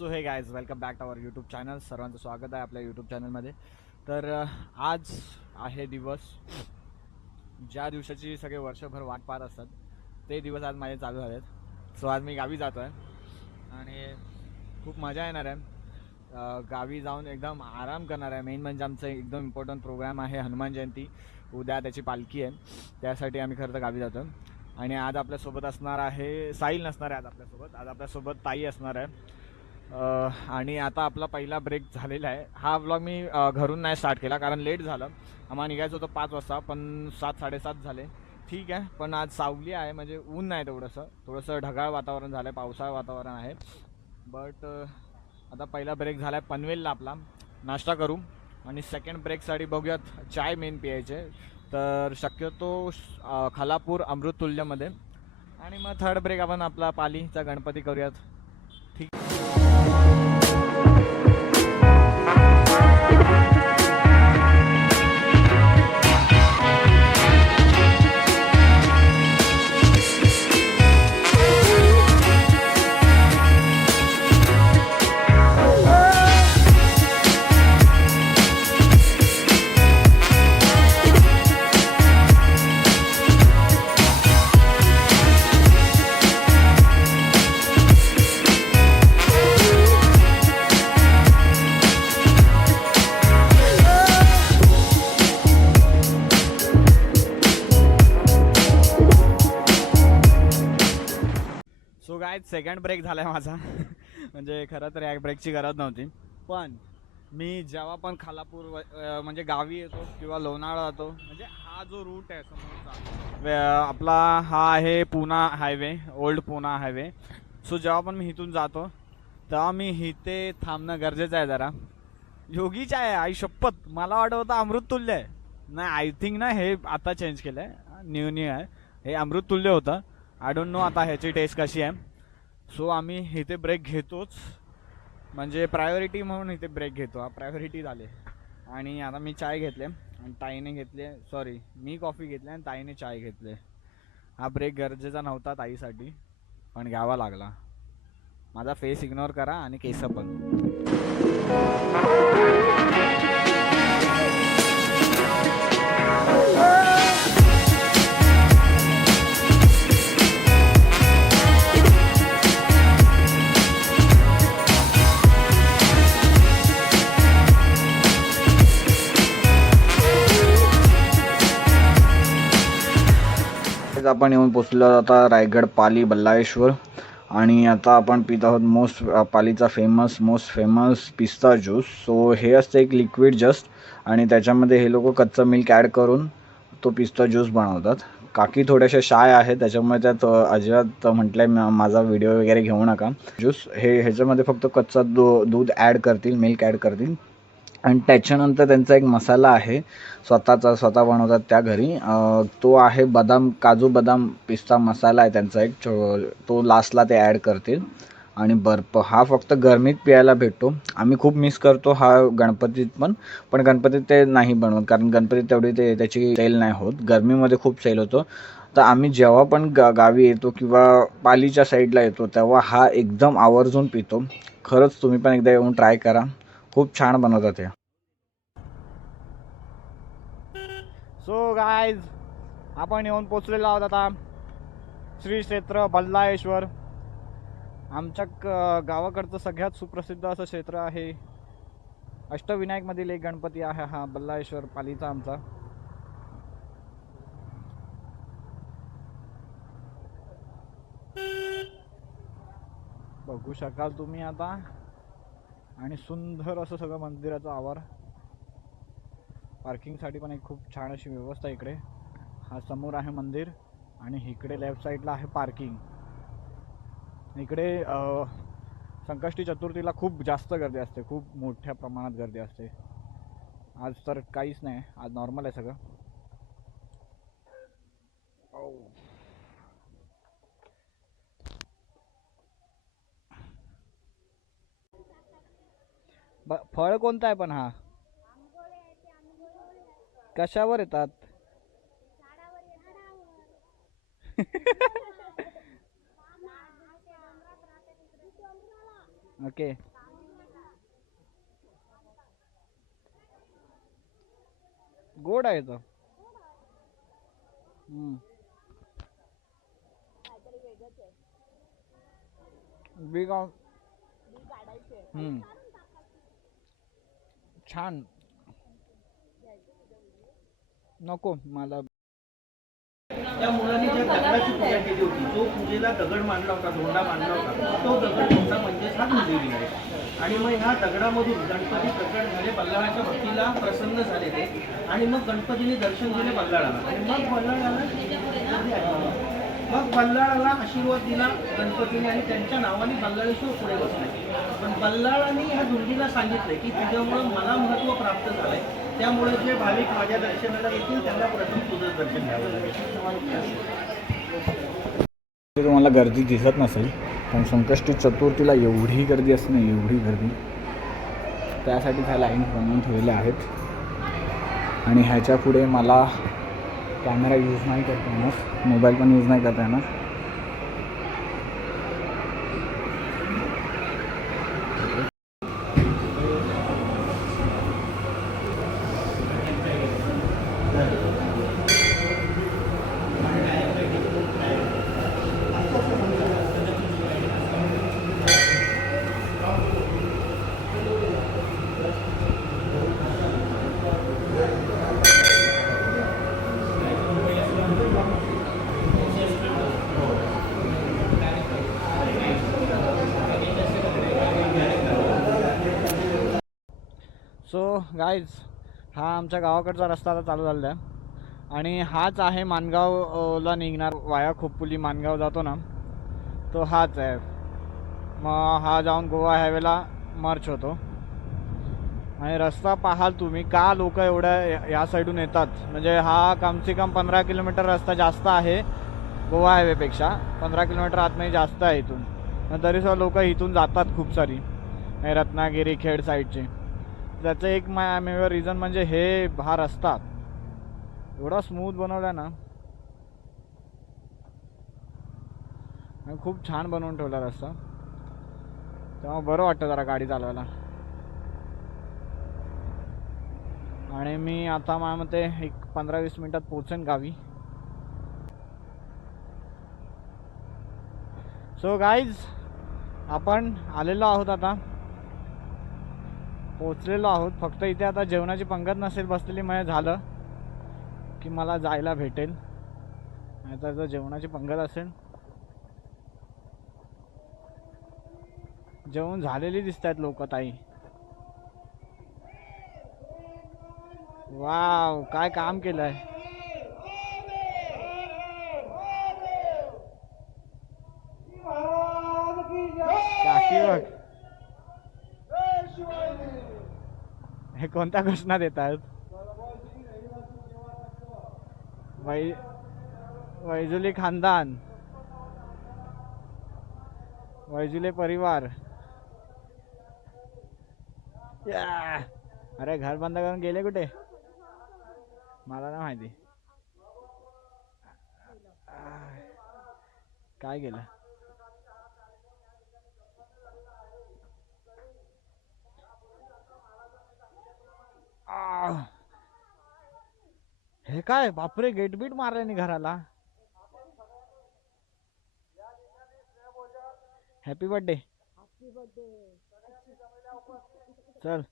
So hey guys welcome back to our YouTube channel. सर्वांचं स्वागत आहे आपल्या यूट्यूब चॅनलमध्ये. तर आज आहे दिवस ज्या दिवसाची सगळे वर्षभर वाट पाहत असतात. ते दिवस आज माझे चालू झालेत. सो आज मी गावी जातो आहे आणि खूप मजा येणार आहे. गावी जाऊन एकदम आराम करणार आहे. मेन म्हणजे आमचं एकदम इम्पॉर्टंट प्रोग्राम आहे हनुमान जयंती. उद्या त्याची पालखी आहे, त्यासाठी आम्ही खरं तर गावी जातो. आणि आज आपल्यासोबत असणार आहे साहिल. नसणार आहे आज आपल्यासोबत. आज आपल्यासोबत ताई असणार आहे. आणि आता आपला पहिला ब्रेक झालेला आहे. हा व्लॉग मी घरून नाही स्टार्ट केला कारण लेट झालं. आम्हाला निघायचं होतं 5 वाजता, पण 7-7:30 झाले. ठीक आहे, पण आज सावली आहे, म्हणजे ऊन नाही. थोडंसं ढगाळ वातावरण झालं आहे, पावसाळा वातावरण आहे. बट आता पहिला ब्रेक झाला आहे पनवेलला. आपला नाश्ता करू आणि सेकंड ब्रेकसाठी बघूयात चाय मेन प्यायचे. तर शक्यतो खालापूर अमृततुल्यमध्ये. आणि मग थर्ड ब्रेक आपण आपला पालीचा गणपती करूयात. ठीक. सो गाइस सेकंड ब्रेक झाला आहे माझा. म्हणजे खरं तर या ब्रेकची गरज नव्हती, पण मी जेव्हा पण खालापूर म्हणजे गावी येतो किंवा लोणावळा जातो, म्हणजे हा जो रूट आहे समोरचा आपला हा आहे Pune highway, old Pune highway. So जेव्हा पण मी इथून जातो तेव्हा मी इथे थांबणं गरजेचं आहे जरा. योगीच आहे आई शपथ. मला वाटत होतं अमृततुल्य आहे. नाही, आय थिंक ना हे आता चेंज केलं आहे, न्यू आहे. हे अमृततुल्य होतं. आय डोंट नो आता ह्याची टेस्ट कशी आहे. सो आम्ही इथे ब्रेक घेतोच, म्हणजे प्रायोरिटी म्हणून इथे ब्रेक घेतो. हा प्रायोरिटी झाले. आणि आता मी चाय घेतले आणि ताईने घेतले, सॉरी मी कॉफी घेतली आणि ताईने चाय घेतले. हा ब्रेक गरजेचा नव्हता ताईसाठी, पण घ्यावा लागला. माझा फेस इग्नोर करा आणि केस पण. आपण येऊन पोचलो आता रायगड पाली बल्लाळेश्वर. आणि आता आपण पित आहोत पालीचा मोस्ट फेमस पिस्ता ज्यूस. सो हे असतं एक लिक्विड जस्ट, आणि त्याच्यामध्ये हे लोक कच्चं मिल्क ॲड करून तो पिस्ता ज्यूस बनवतात. काकी थोड्याशा शाय आहेत, त्याच्यामुळे त्यात अजिबात म्हटलंय माझा व्हिडिओ वगैरे घेऊ नका. ज्यूस ह्याच्यामध्ये फक्त कच्चा दूध ॲड करतील, मिल्क ॲड करतील. आणि त्याच्यानंतर त्यांचा एक मसाला आहे स्वतः बनवतात त्या घरी. तो आहे काजू बदाम पिस्ता मसाला आहे त्यांचा एक, तो लास्टला ते ॲड करतील. आणि बर्फ हा फक्त गरमीत प्यायला भेटतो. आम्ही खूप मिस करतो हा गणपतीत पण गणपतीत ते नाही बनवत, कारण गणपतीत तेवढी त्याची सेल नाही होत. गरमीमध्ये खूप सेल होतो. तर आम्ही जेव्हा पण गावी येतो किंवा पालीच्या साईडला येतो तेव्हा हा एकदम आवर्जून पितो. खरंच तुम्ही पण एकदा येऊन ट्राय करा, खूप छान बनवतात ते. सो गाइज आपण येऊन पोचलेलो आहोत आता श्री क्षेत्र बल्लाळेश्वर. आमच्या गावाकडचं सगळ्यात सुप्रसिद्ध असं क्षेत्र आहे. अष्टविनायक मधील एक गणपती आहे हा बल्लाळेश्वर पालीचा आमचा. बघू शकाल तुम्ही आता. आणि सुंदर असं सगळं मंदिराचं आवार. पार्किंगसाठी पण एक खूप छान अशी व्यवस्था इकडे. हा समोर आहे मंदिर आणि इकडे लेफ्ट साईडला आहे पार्किंग. इकडे संकष्टी चतुर्थीला खूप जास्त गर्दी असते, खूप मोठ्या प्रमाणात गर्दी असते. आज तर काहीच नाही, आज नॉर्मल आहे सगळं. फळ कोणता आहे पण हा? कशावर येतात? ओके. गोड आहे तो. हम्म. बी का. हम्म. छान. नको मला. त्या मुलाने ज्या दगडाची पूजा केली होती, जो पूजेला दगड मांडला होता, धोंडा मांडला होता, तो दगड धोंडा म्हणजे हा मुलगी आहे. आणि मग ह्या दगडामधून गणपती प्रकट झाले, बल्लाळाच्या भक्तीला प्रसन्न झाले ते. आणि मग गणपतीने दर्शन दिले बल्लाळाला. आणि मग बल्लाळाला आशीर्वाद दिला गणपतीने आणि त्यांच्या नावाने बल्लाळेश्वर पुढे बसले. पण बल्लाळाने ह्या धुंडीला सांगितले की तुझ्यामुळं मला महत्त्व प्राप्त झालंय, त्यामुळे जे भाविक माझ्या दर्शनाला येतील त्यांना प्रथम तुझं दर्शन घ्यावं लागेल. तुम्हाला गर्दी दिसत नसेल पण संकष्टी चतुर्थीला एवढी गर्दी असते ना, एवढी गर्दी. त्यासाठी ह्या लाईन बनवून ठेवलेल्या आहेत. आणि ह्याच्या पुढे मला कॅमेरा यूज नाही करता येणार, मोबाईल पण यूज नाही करता येणार. सो गाईज, हा आमच्या गावाकडचा रस्ता आता चालू झालेला आहे. आणि हाच आहे माणगावला निघणार वाया खोपोली माणगाव जातो ना, तो हाच आहे. मग हा जाऊन गोवा हायवेला मर्च होतो. आणि रस्ता पाहाल तुम्ही, का लोक एवढ्या या साईडून येतात. म्हणजे हा कमसे कम 15 किलोमीटर रस्ता जास्त आहे गोवा हायवेपेक्षा. 15 किलोमीटर आतमध्ये जास्त आहे इथून. पण तरीसुद्धा लोक इथून जातात खूप सारी, रत्नागिरी खेड साईडचे. त्याचं एक मेन रिझन म्हणजे हा रस्ता एवढा स्मूथ बनवला ना, आणि खूप छान बनवून ठेवला रस्ता. तेव्हा बरं वाटतं जरा गाडी चालवायला. आणि मी आता माझ्या मते एक 15-20 मिनिटात पोहोचेन गावी. सो गाईज, आपण आलेलो आहोत, आता पोचलेलो आहोत. फक्त इथे आता जेवणाची पंगत नसेल बसलेली, म्हणजे झालं की मला जायला भेटेल. नाहीतर जर जेवणाची पंगत असेल, जेवण झालेली दिसत आहेत लोक. ताई, वाव, काय काम केलंय. काकी बघ, हे कोणत्या घोषणा देत आहेत. वैजुली खानदान, वैजुले परिवार. अरे घर बंद करून गेले कुठे, मला नाही माहिती. काय केलं. हे काय, बापरे, गेट बीट मारल्याने घराला. Happy birthday. चल.